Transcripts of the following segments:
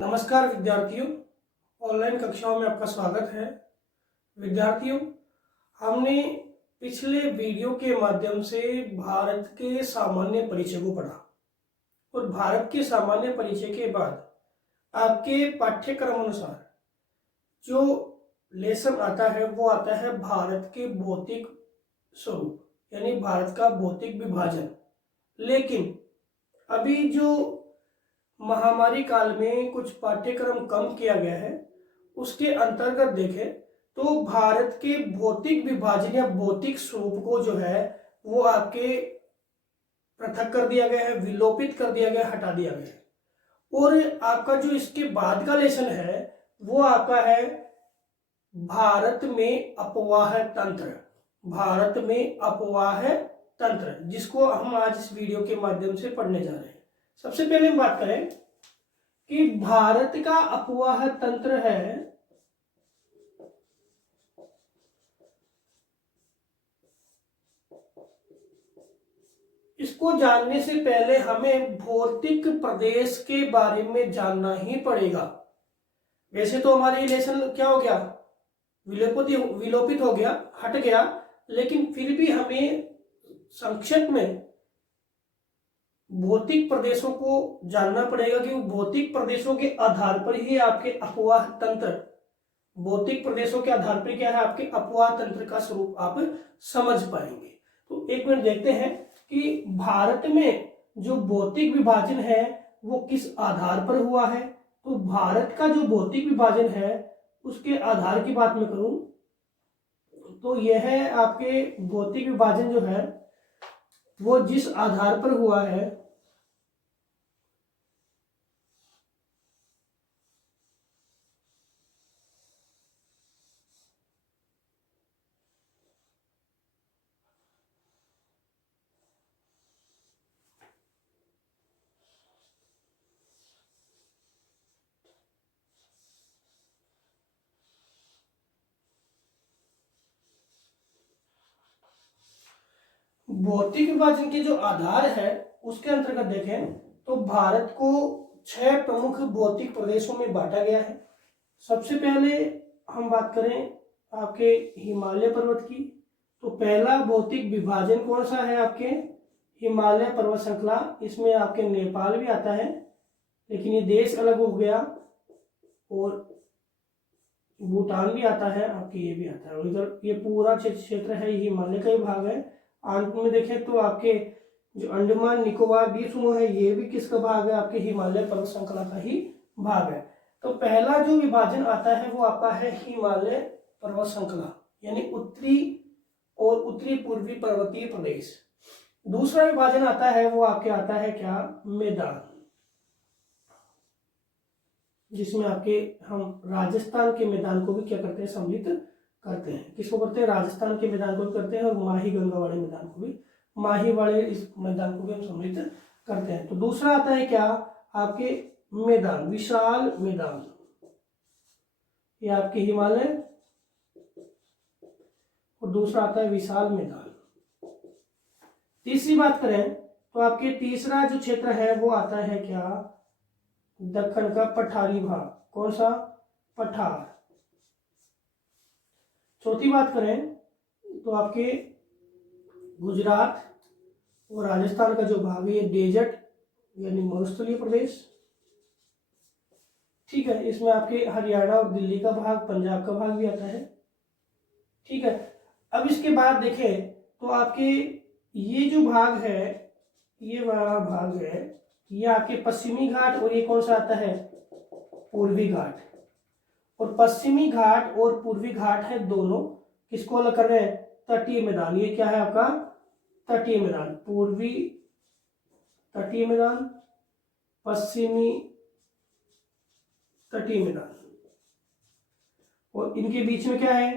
नमस्कार विद्यार्थियों, ऑनलाइन कक्षाओं में आपका स्वागत है। विद्यार्थियों, हमने पिछले वीडियो के माध्यम से भारत के सामान्य परिचय को पढ़ा और भारत के सामान्य परिचय के बाद आपके पाठ्यक्रम अनुसार जो लेसन आता है वो आता है भारत के भौतिक स्वरूप, यानी भारत का भौतिक विभाजन। लेकिन अभी जो महामारी काल में कुछ पाठ्यक्रम कम किया गया है, उसके अंतर्गत देखें तो भारत के भौतिक विभाजन या भौतिक स्वरूप को जो है वो आपके पृथक कर दिया गया है, विलोपित कर दिया गया, हटा दिया गया है। और आपका जो इसके बाद का लेसन है वो आपका है भारत में अपवाह तंत्र। भारत में अपवाह तंत्र, जिसको हम आज इस वीडियो के माध्यम से पढ़ने जा रहे हैं। सबसे पहले हम बात करें कि भारत का अपवाह तंत्र है इसको जानने से पहले हमें भौतिक प्रदेश के बारे में जानना ही पड़ेगा। वैसे तो हमारे लेसन क्या हो गया, विलोपित हो गया, हट गया, लेकिन फिर भी हमें संक्षेप में भौतिक प्रदेशों को जानना पड़ेगा कि भौतिक प्रदेशों के आधार पर ही आपके अपवाह तंत्र, भौतिक प्रदेशों के आधार पर क्या है आपके अपवाह तंत्र का स्वरूप आप समझ पाएंगे। तो एक मिनट देखते हैं कि भारत में जो भौतिक विभाजन है वो किस आधार पर हुआ है। तो भारत का जो भौतिक विभाजन है उसके आधार की बात मैं करूं तो यह है आपके भौतिक विभाजन जो है वो जिस आधार पर हुआ है भौतिक विभाजन के जो आधार है उसके अंतर्गत देखें तो भारत को 6 प्रमुख भौतिक प्रदेशों में बांटा गया है। सबसे पहले हम बात करें आपके हिमालय पर्वत की, तो पहला भौतिक विभाजन कौन सा है आपके हिमालय पर्वत श्रृंखला। इसमें आपके नेपाल भी आता है, लेकिन ये देश अलग हो गया, और भूटान भी आता है आपके, ये भी आता है, और इधर ये पूरा क्षेत्र है, ये हिमालय का ही भाग है। अंत में देखें तो आपके जो अंडमान निकोबार द्वीप समूह है ये भी किसका भाग है, आपके हिमालय पर्वत श्रृंखला का ही भाग है। तो पहला जो विभाजन आता है वो आपका है हिमालय पर्वत श्रृंखला, यानी उत्तरी और उत्तरी पूर्वी पर्वतीय प्रदेश। दूसरा विभाजन आता है वो आपके आता है क्या, मैदान, जिसमें आपके हम राजस्थान के मैदान को भी क्या करते हैं, सम्मिलित करते हैं। किसको करते हैं, राजस्थान के मैदान को भी करते हैं, और माही गंगा वाले मैदान को भी, माही वाले इस मैदान को भी हम सम्मिलित करते हैं। तो दूसरा आता है क्या आपके मैदान, विशाल मैदान, ये आपके हिमालय, और दूसरा आता है विशाल मैदान। तीसरी बात करें तो आपके तीसरा जो क्षेत्र है वो आता है क्या, दक्कन का पठारी भाग, कौन सा, पठार। चौथी बात करें तो आपके गुजरात और राजस्थान का जो भाग है ये डेजर्ट यानी मरुस्थलीय प्रदेश, ठीक है। इसमें आपके हरियाणा और दिल्ली का भाग, पंजाब का भाग भी आता है, ठीक है। अब इसके बाद देखें तो आपके ये जो भाग है, ये वाला भाग है, ये आपके पश्चिमी घाट, और ये कौन सा आता है, पूर्वी घाट। और पश्चिमी घाट और पूर्वी घाट है दोनों, किसको अलग कर रहे हैं, तटीय मैदान। ये क्या है आपका तटीय मैदान, पूर्वी तटीय मैदान, पश्चिमी तटीय मैदान, और इनके बीच में क्या है,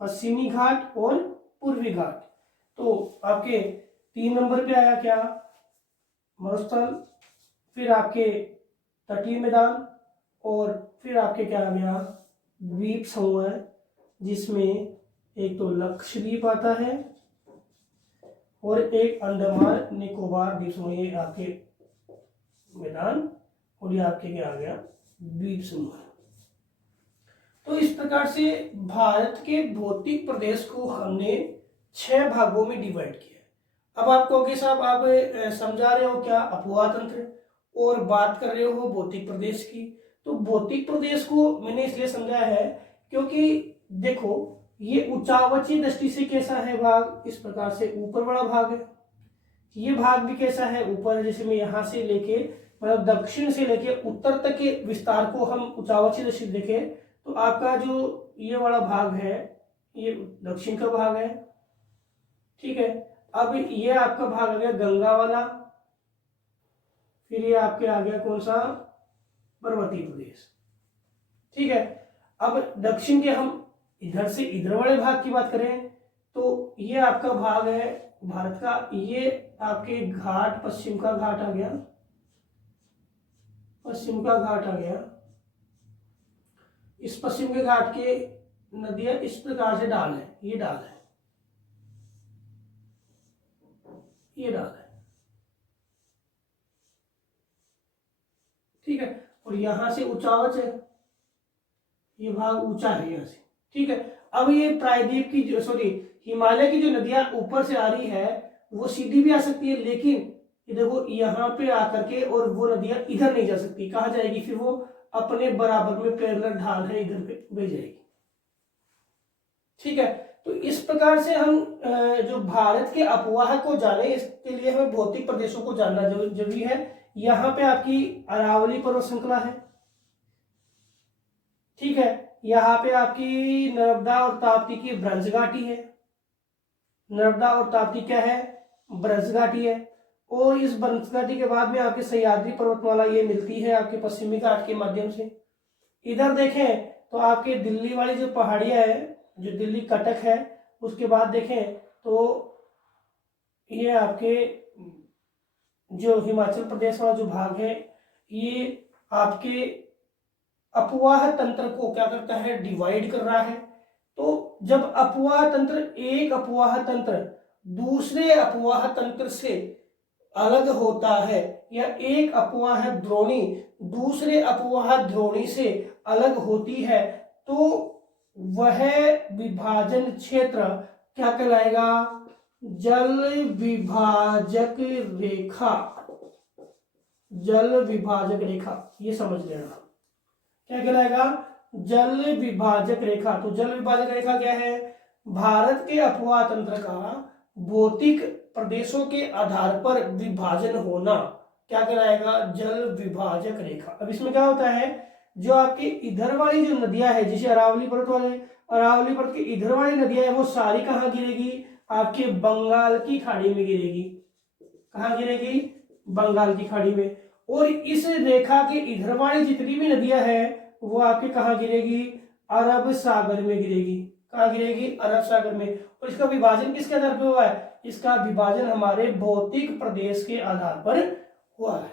पश्चिमी घाट और पूर्वी घाट। तो आपके 3 नंबर पे आया क्या, मरुस्थल, फिर आपके तटीय मैदान, और फिर आपके क्या आ गया, द्वीप समूह है, जिसमें एक तो लक्षद्वीप आता है और एक अंडमान निकोबार द्वीप समूह, ये आपके मैदान, और ये आपके क्या आ गया, द्वीप समूह। तो इस प्रकार से भारत के भौतिक प्रदेश को हमने 6 भागों में डिवाइड किया। अब आप कहोगे साहब आप समझा रहे हो क्या अपवाह तंत्र और बात कर रहे हो भौतिक प्रदेश की। तो भौतिक प्रदेश को मैंने इसलिए समझाया है क्योंकि देखो ये ऊंचावची दृष्टि से कैसा है भाग, इस प्रकार से ऊपर वाला भाग है। ये भाग भी कैसा है, ऊपर। जैसे मैं यहां से लेके मतलब दक्षिण से लेके उत्तर तक के विस्तार को हम ऊंचावची दृष्टि देखें तो आपका जो ये वाला भाग है ये दक्षिण का भाग है, ठीक है। अब ये आपका भाग आ गया गंगा वाला, फिर ये आपके आ गया कौन सा, पर्वतीय प्रदेश, ठीक है। अब दक्षिण के हम इधर से इधर वाले भाग की बात करें तो ये आपका भाग है भारत का, ये आपके घाट, पश्चिम का घाट आ गया, पश्चिम का घाट आ गया। इस पश्चिम के घाट के नदियां इस प्रकार से ढाल है, ये ढाल है, ये ढाल है, ठीक है। और यहां से ऊंचावच है, ये भाग ऊंचा है यहां से, ठीक है। अब ये प्रायद्वीप की जो हिमालय की जो नदियां ऊपर से आ रही है वो सीधी भी आ सकती है, लेकिन ये देखो यहाँ पे आकर के और वो नदियां इधर नहीं जा सकती, कहा जाएगी फिर वो अपने बराबर में पैरेलल ढाल है इधर पे बह जाएगी, ठीक है। तो इस प्रकार से हम जो भारत के अपवाह को जाने इसके लिए हमें भौतिक प्रदेशों को जानना जरूरी है। यहाँ पे आपकी अरावली पर्वत श्रृंखला है, ठीक है। यहाँ पे आपकी नर्मदा और ताप्ती की ब्रज घाटी है, नर्मदा और ताप्ती क्या है, ब्रज घाटी है। और इस ब्रज घाटी के बाद में आपकी सह्याद्री पर्वतमाला ये मिलती है आपके पश्चिमी घाट के माध्यम से। इधर देखें तो आपके दिल्ली वाली जो पहाड़ियां है, जो दिल्ली कटक है, उसके बाद देखें तो ये आपके जो हिमाचल प्रदेश वाला जो भाग है ये आपके अपवाह तंत्र को क्या करता है, डिवाइड कर रहा है। तो जब अपवाह तंत्र, एक अपवाह तंत्र दूसरे अपवाह तंत्र से अलग होता है या एक अपवाह द्रोणी दूसरे अपवाह द्रोणी से अलग होती है तो वह विभाजन क्षेत्र क्या कहलाएगा, जल विभाजक रेखा, जल विभाजक रेखा, ये समझ लेना क्या कहलाएगा, जल विभाजक रेखा। तो जल विभाजक रेखा क्या है, भारत के अपवाह तंत्र का भौतिक प्रदेशों के आधार पर विभाजन होना क्या कहलाएगा, जल विभाजक रेखा। अब इसमें क्या होता है, जो आपके इधर वाली जो नदियां है, जैसे अरावली पर्वत वाले, अरावली पर्वत की इधर वाली नदियां है वो सारी कहाँ गिरेगी, आपके बंगाल की खाड़ी में गिरेगी। कहाँ गिरेगी, बंगाल की खाड़ी में। और इस रेखा के इधर वाली जितनी भी नदियां हैं वो आपके कहाँ गिरेगी, अरब सागर में गिरेगी। कहाँ गिरेगी, अरब सागर में। और इसका विभाजन किसके आधार पर हुआ है, इसका विभाजन हमारे भौतिक प्रदेश के आधार पर हुआ है।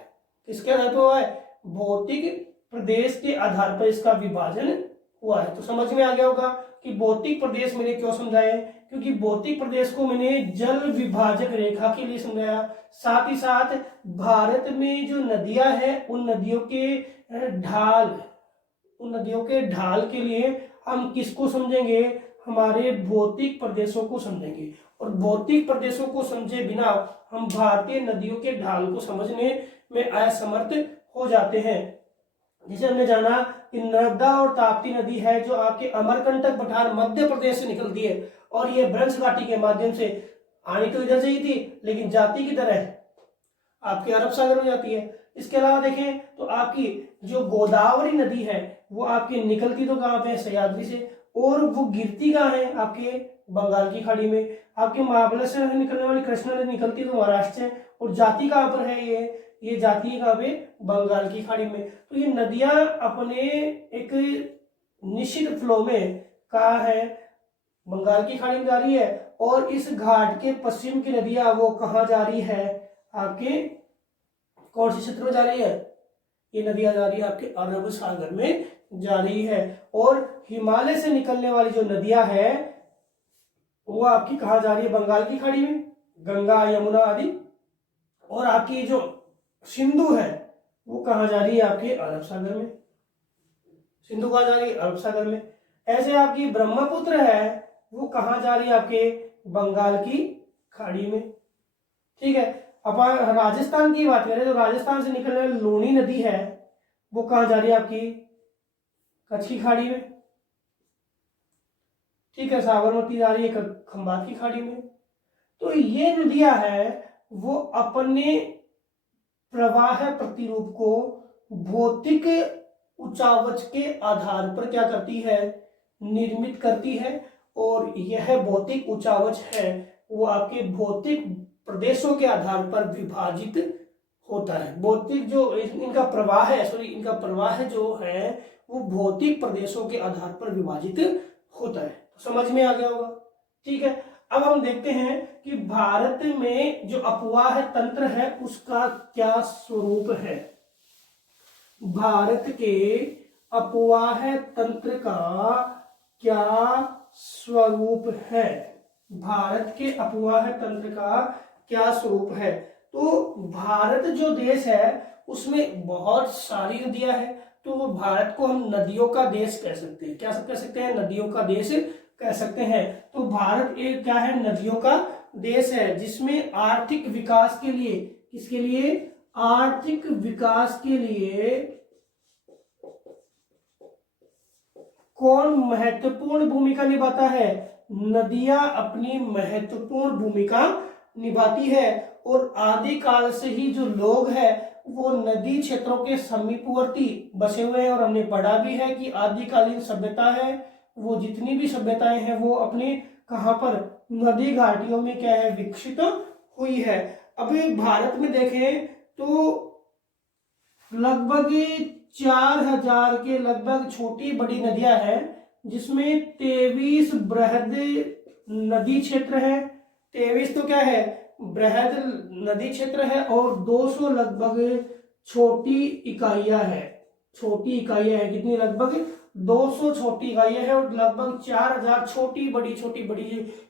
किसके आधार पर हुआ है, भौतिक प्रदेश के आधार पर इसका विभाजन हुआ है। तो समझ में आ गया होगा कि भौतिक प्रदेश मैंने क्यों समझाया, क्योंकि भौतिक प्रदेश को मैंने जल विभाजक रेखा के लिए समझाया। साथ ही साथ भारत में जो नदियां हैं उन नदियों के ढाल, उन नदियों के ढाल के लिए हम किसको समझेंगे, हमारे भौतिक प्रदेशों को समझेंगे। और भौतिक प्रदेशों को समझे बिना हम भारतीय नदियों के ढाल को समझने में असमर्थ हो जाते हैं। जैसे हमने जाना कि नर्मदा और ताप्ती नदी है जो आपके अमरकंटक पठार मध्य प्रदेश से निकलती है और ये ब्रज घाटी के माध्यम से आनी तो इधर से ही थी लेकिन जाती किधर है, आपके अरब सागर में जाती है। इसके अलावा देखें तो आपकी जो गोदावरी नदी है वो आपकी निकलती तो कहाँ पे है, सह्याद्री से, और वो गिरती कहाँ है, आपके बंगाल की खाड़ी में। आपके महाबलेश्वर से निकलने वाली कृष्णा नदी निकलती तो महाराष्ट्र से और जाती कहाँ पर है, ये जाती है कहाँ पे, बंगाल की खाड़ी में। तो ये नदियां अपने एक निश्चित फ्लो में कहाँ है, बंगाल की खाड़ी में जा रही है। और इस घाट के पश्चिम की नदियां वो कहाँ जा रही है, आपके कौन से क्षेत्र में जा रही है, ये नदियां जा रही है आपके अरब सागर में जा रही है। और हिमालय से निकलने वाली जो नदियां है वो आपकी कहाँ जा रही है, बंगाल की खाड़ी में, गंगा यमुना आदि। और आपकी जो सिंधु है वो कहाँ जा रही है, आपके अरब सागर में। सिंधु कहाँ जा रही है? अरब सागर में। ऐसे आपकी ब्रह्मपुत्र है वो कहाँ जा रही है? आपके बंगाल की खाड़ी में। ठीक है। अब राजस्थान की बात करें तो राजस्थान से निकलने वाली लूनी नदी है वो कहाँ जा रही है? आपकी कच्छ की खाड़ी में। ठीक है। साबरमती जा रही है खंबात की खाड़ी में। तो ये नदियां है वो अपने प्रवाह प्रतिरूप को भौतिक उचावच के आधार पर क्या करती है? निर्मित करती है। और यह भौतिक उचावच है वो आपके भौतिक प्रदेशों के आधार पर विभाजित होता है। भौतिक जो इनका प्रवाह है, सॉरी, इनका प्रवाह जो है वो भौतिक प्रदेशों के आधार पर विभाजित होता है। तो समझ में आ गया होगा। ठीक है। अब हम देखते हैं कि भारत में जो अपवाह तंत्र है उसका क्या स्वरूप है। भारत के अपवाह तंत्र का क्या स्वरूप है? भारत के अपवाह तंत्र का क्या स्वरूप है? तो भारत जो देश है उसमें बहुत सारी नदियां हैं, तो वो भारत को हम नदियों का देश कह सकते हैं। क्या कह सकते हैं? नदियों का देश कह सकते हैं। तो भारत एक क्या है? नदियों का देश है, जिसमें आर्थिक विकास के लिए, किसके लिए? आर्थिक विकास के लिए कौन महत्वपूर्ण भूमिका निभाता है? नदियां अपनी महत्वपूर्ण भूमिका निभाती है। और आदिकाल से ही जो लोग हैं वो नदी क्षेत्रों के समीपवर्ती बसे हुए हैं। और हमने पढ़ा भी है कि आदिकालीन सभ्यता है वो जितनी भी सभ्यताएं हैं वो अपने कहां पर? नदी घाटियों में क्या है? विकसित हुई है। अभी भारत में देखें तो लगभग 4000 के लगभग छोटी बड़ी नदियां हैं, जिसमें 23 बृहद नदी क्षेत्र है। 23 तो क्या है? बृहद नदी क्षेत्र है। और 200 लगभग छोटी इकाइयां हैं। छोटी इकाइयां हैं कितनी? लगभग 200 छोटी इकाइयां हैं। और लगभग 4000 छोटी बड़ी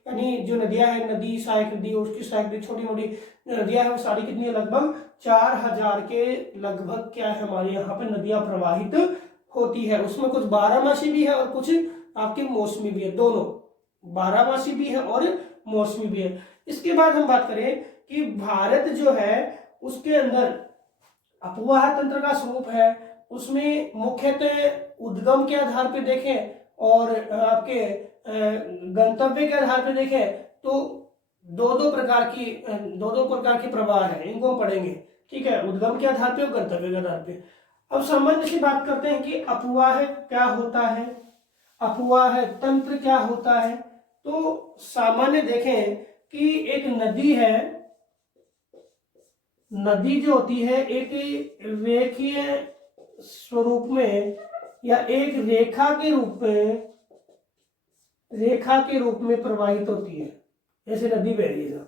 यानी जो नदियां हैं, नदी सहायक नदी और उसकी सहायक नदी, छोटी मोटी नदियां हैं, वो सारी कितनी है? लगभग 4000 के लगभग क्या है हमारे यहाँ पे नदियां प्रवाहित होती है। उसमें कुछ बारहमासी भी है और कुछ आपके मौसमी भी है। दोनों बारहमासी भी है और मौसमी भी है। इसके बाद हम बात करें कि भारत जो है उसके अंदर अपवाह तंत्र का स्वरूप है, उसमें मुख्यतः उद्गम के आधार पर देखें और आपके गंतव्य के आधार पर देखें तो दो दो प्रकार की प्रवाह है। इनको हम पढ़ेंगे। ठीक है। उद्गम के आधार पे और गंतव्य के आधार पे। अब सामान्य सी बात करते हैं कि अपवाह क्या होता है, अपवाह तंत्र क्या होता है। तो सामान्य देखें कि एक नदी है, नदी जो होती है एक रेखीय स्वरूप में या एक रेखा के रूप में प्रवाहित होती है। जैसे नदी बह रही है,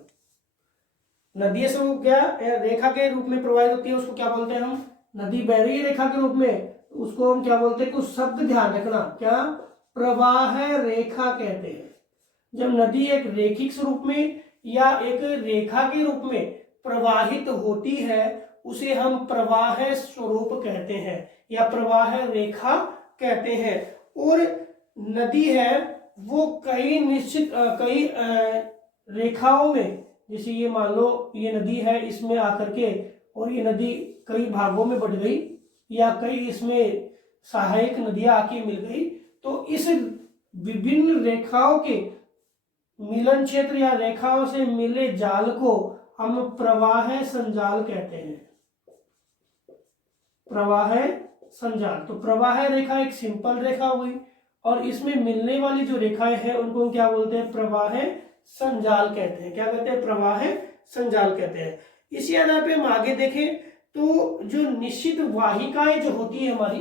नदी से वो क्या रेखा के रूप में प्रवाहित होती है, उसको क्या बोलते हैं हम? नदी बह रही है रेखा के रूप में, उसको हम क्या बोलते हैं? कुछ शब्द ध्यान रखना, क्या? प्रवाह रेखा कहते हैं। जब नदी एक रैखिक स्वरूप में या एक रेखा के रूप में प्रवाहित होती है उसे हम प्रवाह स्वरूप कहते हैं या प्रवाह रेखा कहते हैं। और नदी है वो कई निश्चित कई रेखाओं में, जैसे ये मान लो ये नदी है, इसमें आकर के और ये नदी कई भागों में बढ़ गई या कई इसमें सहायक नदियां आके मिल गई, तो इस विभिन्न रेखाओं के मिलन क्षेत्र या रेखाओं से मिले जाल को हम प्रवाह संजाल कहते हैं। प्रवाह संजाल। तो प्रवाह रेखा एक सिंपल रेखा हुई और इसमें मिलने वाली जो रेखाएं हैं उनको हम क्या बोलते हैं? प्रवाह संजाल कहते हैं। क्या कहते हैं? प्रवाह संजाल कहते हैं। इसी आधार पे हम आगे देखें तो जो निश्चित वाहिकाएं जो होती है हमारी,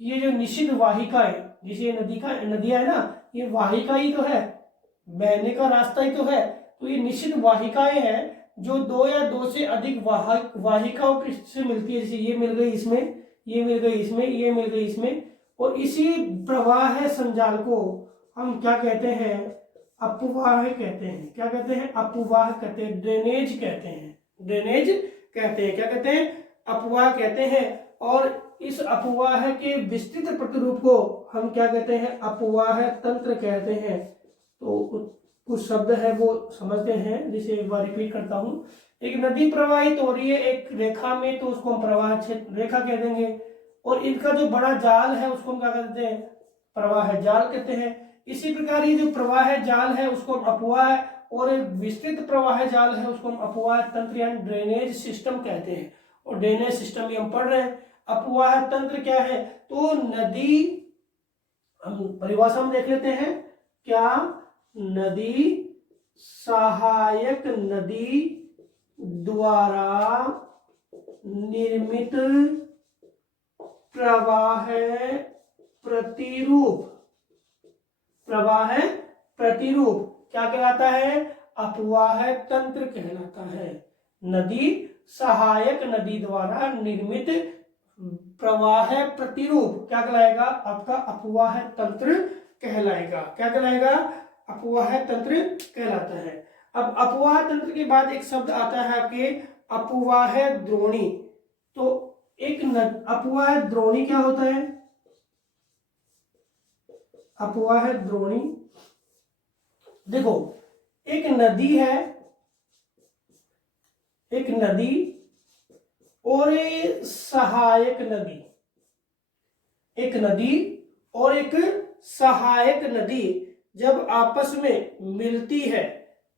ये जो निश्चित वाहिकाएं, जैसे नदियां है ना, ये वाहिका ही तो है, बहने का रास्ता ही तो है। तो ये निश्चित वाहिकाएं हैं जो दो या दो से अधिक वाहिकाओं से मिलती है। जैसे ये मिल गई इसमें, ये मिल गई इसमें, ये मिल गई इसमें, और इसी प्रवाह संजाल को हम क्या कहते हैं? अपवाह कहते हैं। क्या कहते हैं? अपवाह कहते हैं, ड्रेनेज कहते हैं, ड्रेनेज कहते हैं। क्या कहते हैं? अपवाह कहते हैं। और इस अपवाह के विस्तृत प्रतिरूप को हम क्या कहते हैं, अपवाह तंत्र कहते हैं। तो कुछ शब्द है वो समझते हैं, जिसे एक बार रिपीट करता हूं। एक नदी प्रवाहित हो रही है एक रेखा में, तो उसको हम प्रवाह क्षेत्र रेखा कह देंगे, और इनका जो बड़ा जाल है उसको हम क्या कहते हैं, प्रवाह जाल कहते हैं। इसी प्रकार ये जो प्रवाह जाल है उसको हम अपवाह, और एक विस्तृत प्रवाह जाल है उसको हम अपवाह तंत्र यानी ड्रेनेज सिस्टम कहते हैं। और ड्रेनेज सिस्टम ये हम पढ़ रहे हैं। अपवाह तंत्र क्या है, तो नदी, हम परिभाषा में देख लेते हैं क्या, नदी सहायक नदी द्वारा निर्मित प्रवाह प्रतिरूप, प्रवाह प्रतिरूप क्या कहलाता है, अपवाह तंत्र कहलाता है। नदी सहायक नदी द्वारा निर्मित प्रवाह प्रतिरूप क्या कहलाएगा, आपका अपवाह तंत्र कहलाएगा। क्या कहलाएगा, अपवाह तंत्र कहलाता है। अब अपवाह तंत्र के बाद एक शब्द आता है आपके अपवाह द्रोणी। तो एक अपवाह द्रोणी क्या होता है, अपवाह द्रोणी, देखो एक नदी है, एक नदी और सहायक नदी, एक नदी और एक सहायक नदी जब आपस में मिलती है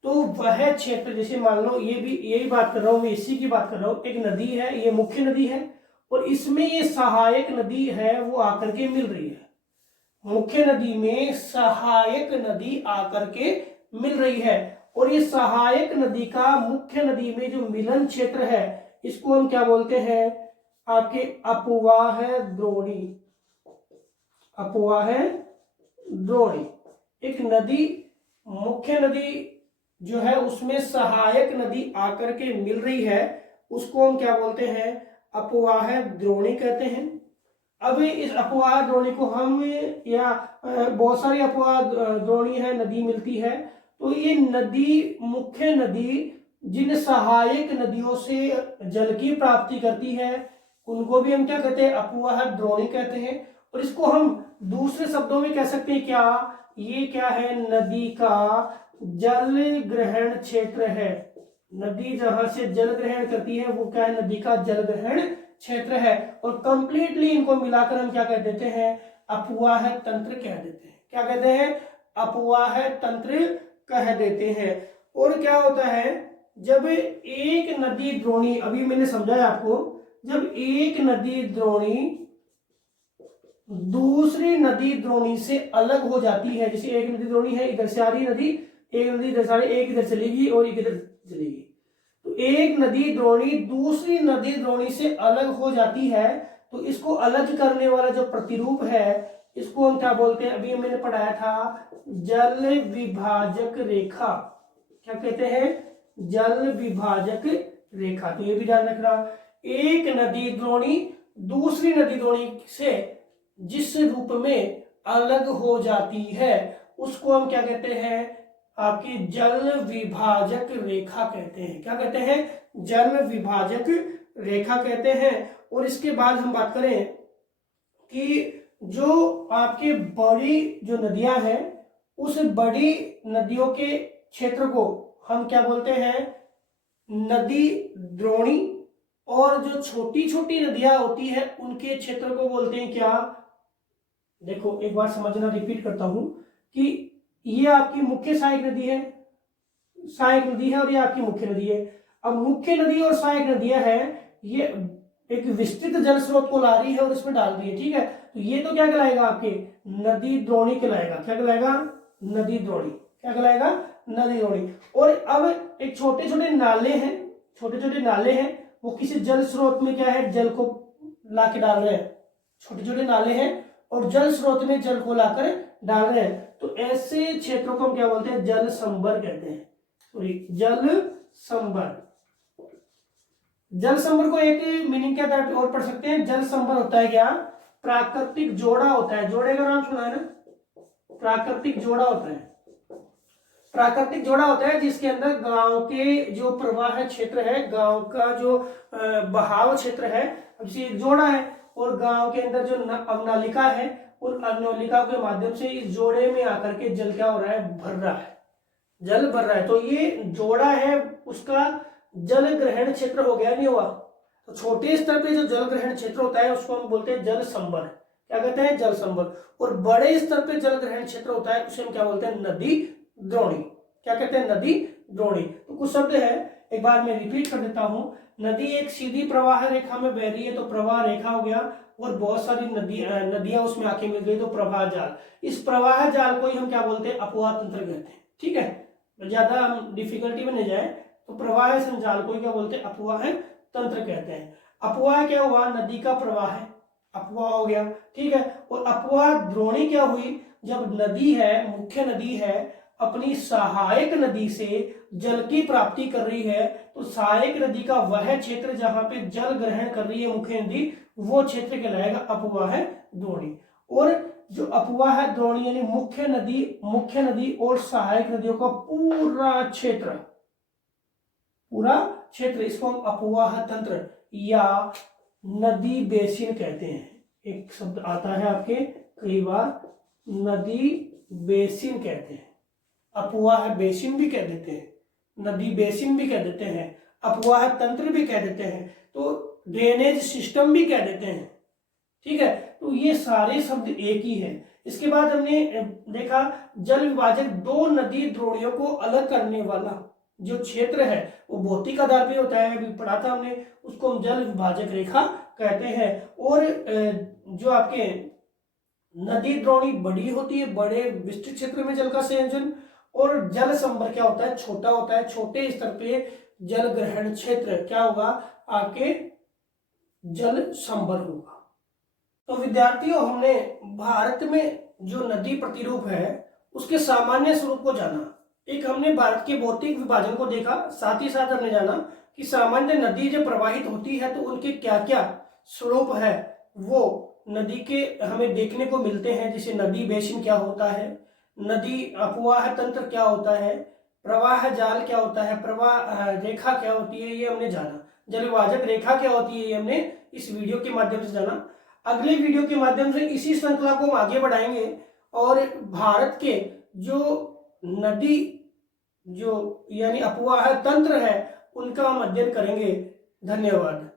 तो वह क्षेत्र, जैसे मान लो ये भी यही बात कर रहा हूं मैं, इसी की बात कर रहा हूं। एक नदी है, ये मुख्य नदी है, और इसमें ये सहायक नदी है वो आकर के मिल रही है। मुख्य नदी में सहायक नदी आकर के मिल रही है, और ये सहायक नदी का मुख्य नदी में जो मिलन क्षेत्र है इसको हम क्या बोलते हैं, आपके अपवाह द्रोणी, अपवाह द्रोणी। एक नदी, मुख्य नदी जो है उसमें सहायक नदी आकर के मिल रही है, उसको हम क्या बोलते हैं, अपवाह द्रोणी कहते हैं। अब इस अपवाह द्रोणी को हम, या बहुत सारी अपवाह द्रोणी है, नदी मिलती है, तो ये नदी, मुख्य नदी जिन सहायक नदियों से जल की प्राप्ति करती है उनको भी हम क्या कहते हैं, अपवाह द्रोणी कहते हैं। और इसको हम दूसरे शब्दों में कह सकते हैं क्या, ये क्या है, नदी का जल ग्रहण क्षेत्र है। नदी जहां से जल ग्रहण करती है वो क्या है, नदी का जल ग्रहण क्षेत्र है। और कंप्लीटली इनको मिलाकर हम क्या कह देते हैं, अपवाह तंत्र कह देते हैं। क्या कहते हैं, अपवाह तंत्र कह देते हैं। और क्या होता है, जब एक नदी द्रोणी, अभी मैंने समझाया आपको, जब एक नदी द्रोणी दूसरी नदी द्रोणी से अलग हो जाती है, जैसे एक नदी द्रोणी है, इधर से आ रही नदी, एक नदी इधर से आ रही, एक इधर चलेगी और एक इधर चलेगी, तो एक नदी द्रोणी दूसरी नदी द्रोणी से अलग हो जाती है, तो इसको अलग करने वाला जो प्रतिरूप है इसको हम क्या बोलते हैं, अभी मैंने पढ़ाया था, जल विभाजक रेखा। क्या कहते हैं, जल विभाजक रेखा। तो ये भी ध्यान रखना, एक नदी द्रोणी दूसरी नदी द्रोणी से जिस रूप में अलग हो जाती है उसको हम क्या कहते हैं, आपकी जल विभाजक रेखा कहते हैं। क्या कहते हैं, जल विभाजक रेखा कहते हैं। और इसके बाद हम बात करें कि जो आपके बड़ी जो नदियां हैं उस बड़ी नदियों के क्षेत्र को हम क्या बोलते हैं, नदी द्रोणी। और जो छोटी छोटी नदियां होती है उनके क्षेत्र को बोलते हैं क्या, देखो एक बार समझना, रिपीट करता हूं कि ये आपकी मुख्य सहायक नदी है, सहायक नदी है, और ये आपकी मुख्य नदी है। अब मुख्य नदी और सहायक नदियां हैं, ये एक विस्तृत जल स्रोत को ला रही है और इसमें डाल रही है, ठीक है। तो ये तो क्या कहलाएगा, आपके नदी द्रोणी कहलाएगा। क्या कहलाएगा, नदी द्रोणी। क्या कहलाएगा, नदी द्रोणी। और अब एक छोटे छोटे नाले हैं, छोटे छोटे नाले हैं, वो किसी जल स्रोत में क्या है, जल को ला के डाल रहे हैं। छोटे छोटे नाले हैं और जल स्रोत में जल को लाकर डाल रहे हैं, तो ऐसे क्षेत्रों को हम क्या बोलते हैं, जल संभर कहते हैं। सॉरी, जल संभर। जल संभर को एक मीनिंग क्या तरह और पढ़ सकते हैं, जल संभर होता है क्या, प्राकृतिक जोड़ा होता है। जोड़े का नाम सुना है ना, प्राकृतिक जोड़ा होता है। प्राकृतिक जोड़ा होता है जिसके अंदर गांव के जो प्रवाह क्षेत्र है, गांव का जो बहाव क्षेत्र है, अब ये जोड़ा है और गांव के अंदर जो अवनालिका है, उन अवनालिका के माध्यम से इस जोड़े में आकर के जल क्या हो रहा है, भर रहा है, जल भर रहा है। तो ये जोड़ा है उसका जल ग्रहण क्षेत्र हो गया, नहीं हुआ। तो छोटे स्तर पे जो जल ग्रहण क्षेत्र होता है उसको हम बोलते हैं जल संभर, क्या कहते हैं, जल संभर। और बड़े स्तर पे जल ग्रहण क्षेत्र होता है उसे हम क्या बोलते हैं, नदी द्रोणी, क्या कहते हैं, नदी द्रोणी। तो कुछ शब्द है, एक बार मैं रिपीट कर देता हूं। नदी एक सीधी प्रवाह रेखा में बह रही है तो प्रवाह रेखा हो गया, और बहुत सारी नदियां उसमें आके मिल गई तो प्रवाह जाल। इस प्रवाह जाल को ही हम क्या बोलते हैं, अपवाह तंत्र कहते हैं। ठीक है, ज्यादा हम डिफिकल्टी में नहीं जाए तो प्रवाह संजाल को ही क्या बोलते हैं, अपवाह तंत्र कहते हैं। अपवाह क्या हुआ, नदी का प्रवाह है, अपवाह हो गया। ठीक है, और अपवाह द्रोणी क्या हुई, जब नदी है, मुख्य नदी है, अपनी सहायक नदी से जल की प्राप्ति कर रही है, तो सहायक नदी का वह क्षेत्र जहां पे जल ग्रहण कर रही है मुख्य नदी, वो क्षेत्र कहलाएगा अपवाह द्रोणी। और जो अपवाह द्रोणी यानी मुख्य नदी और सहायक नदियों का पूरा क्षेत्र, इसको हम अपवाह तंत्र या नदी बेसिन कहते हैं। एक शब्द आता है आपके कई बार, नदी बेसिन कहते हैं, अपवाह बेसिन भी कह देते हैं, नदी बेसिन भी कह देते हैं, अपवाह तंत्र भी कह देते हैं, तो ड्रेनेज सिस्टम भी कह देते हैं। ठीक है, तो ये सारे शब्द एक ही है। इसके बाद हमने देखा जल विभाजक, दो नदी द्रोणियों को अलग करने वाला जो क्षेत्र है वो भौतिक आधार पे होता है, अभी पढ़ा था हमने, उसको हम जल विभाजक रेखा कहते हैं। और जो आपके नदी द्रोणी बड़ी होती है, बड़े विस्तृत क्षेत्र में जल का संयोजन, और जल संभर क्या होता है, छोटा होता है, छोटे स्तर पे जल ग्रहण क्षेत्र क्या होगा, आपके जल संभर होगा। तो विद्यार्थियों, हमने भारत में जो नदी प्रतिरूप है उसके सामान्य स्वरूप को जाना। एक हमने भारत के भौतिक विभाजन को देखा, साथ ही साथ हमने जाना कि सामान्य नदी जब प्रवाहित होती है तो उनके क्या क्या स्वरूप है वो नदी के हमें देखने को मिलते हैं। जैसे नदी बेसिन क्या होता है, नदी अपवाह तंत्र क्या होता है, प्रवाह जाल क्या होता है, प्रवाह रेखा क्या होती है, ये हमने जाना। जल विभाजक रेखा क्या होती है, ये हमने इस वीडियो के माध्यम से जाना। अगले वीडियो के माध्यम से इसी श्रृंखला को हम आगे बढ़ाएंगे और भारत के जो नदी जो यानी अपवाह तंत्र है उनका हम अध्ययन करेंगे। धन्यवाद।